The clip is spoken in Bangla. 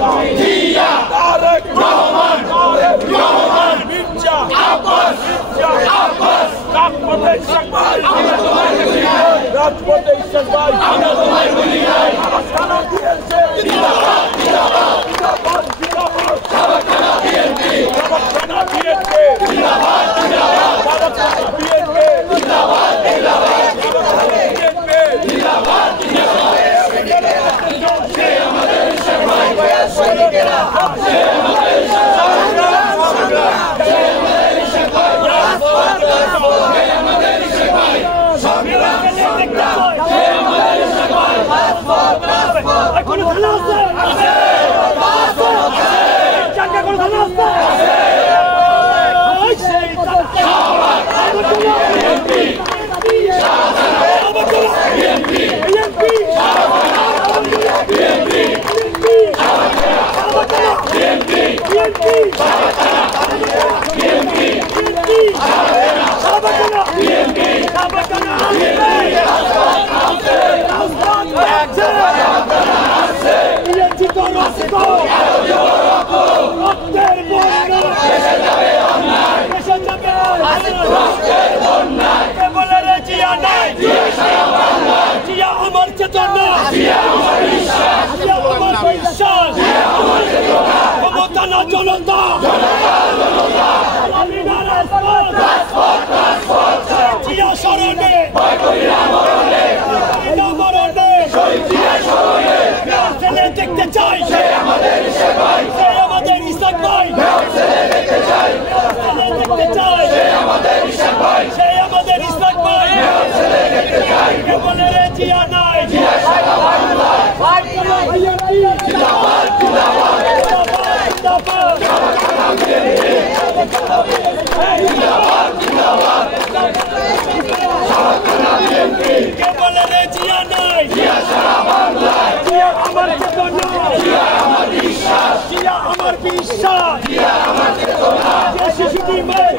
জিয়া তারেক রহমান মির্জা আব্বাস রাজপথে ইশাক ভাই আমরা তোমায় ভুলি নাই রাজপথে ইশাক ভাই আমরা তোমায় ভুলি নাই সাবাকানা দিয়েছে জিন্দাবাদ জিন্দাবাদ জিন্দাবাদ জিন্দাবাদ সাবাকানা বিএনপি জিন্দাবাদ জিন্দাবাদ সাবাকানা বিএনপি জিন্দাবাদ জিন্দাবাদ বিএনপি জিন্দাবাদ সে আমাদের ইশাক ভাই সৈনিকেরা সে আমাদের ইশাক ভাই সে আমাদের ইশাক ভাই সে আমাদের ইশাক ভাই সংগ্রাম সে আমাদের ইশাক ভাই কোনো খেলা আছে চাকা কোনো খেলা আছে BNP BNP BNP BNP BNP BNP BNP সাবাকানা বিএনপি সাবাকানা বিএনপি তো রক্ত রক্তের বন্যা দেশে যাবে অন্যায় দেশে যাবে রক্তের বন্যা কে বলে রে জিয়া নাই জিয়া সারা বাংলায় জিয়া আমার চেতনা জিয়া আমার বিশ্বাস জিয়া আমার বিশ্বাস জিয়া আমার চেতনা ক্ষমতা না জনতা আমি না রাজপথ জিয়া স্মরণে ভয় করি না মরণে শহীদ জিয়া স্মরণে ছেলে দেখতে চাই সে আমাদের ইশাক ভাই সে আমাদের ইশাক ভাই ছেলে দেখতে চাই ছেলে দেখতে চাই সে আমাদের ইশাক ভাই সে আমাদের ইশাক ভাই ছেলে দেখতে চাই কে বলে রে জিয়া নাই জিয়া সারা বাংলায় জিন্দাবাদ জিন্দাবাদ জিন্দাবাদ সাবাকানা বিএনপি জিন্দাবাদ জিন্দাবাদ সাবাকানা বিএনপি কে বলে রে জিয়া নাই জিয়া সারা বাংলায় জিয়া আমার চেতনা জিয়া আমার বিশ্বাস জিয়া আমার বিশ্বাস জিয়া আমার চেতনা যে শিশুটি মেয়ে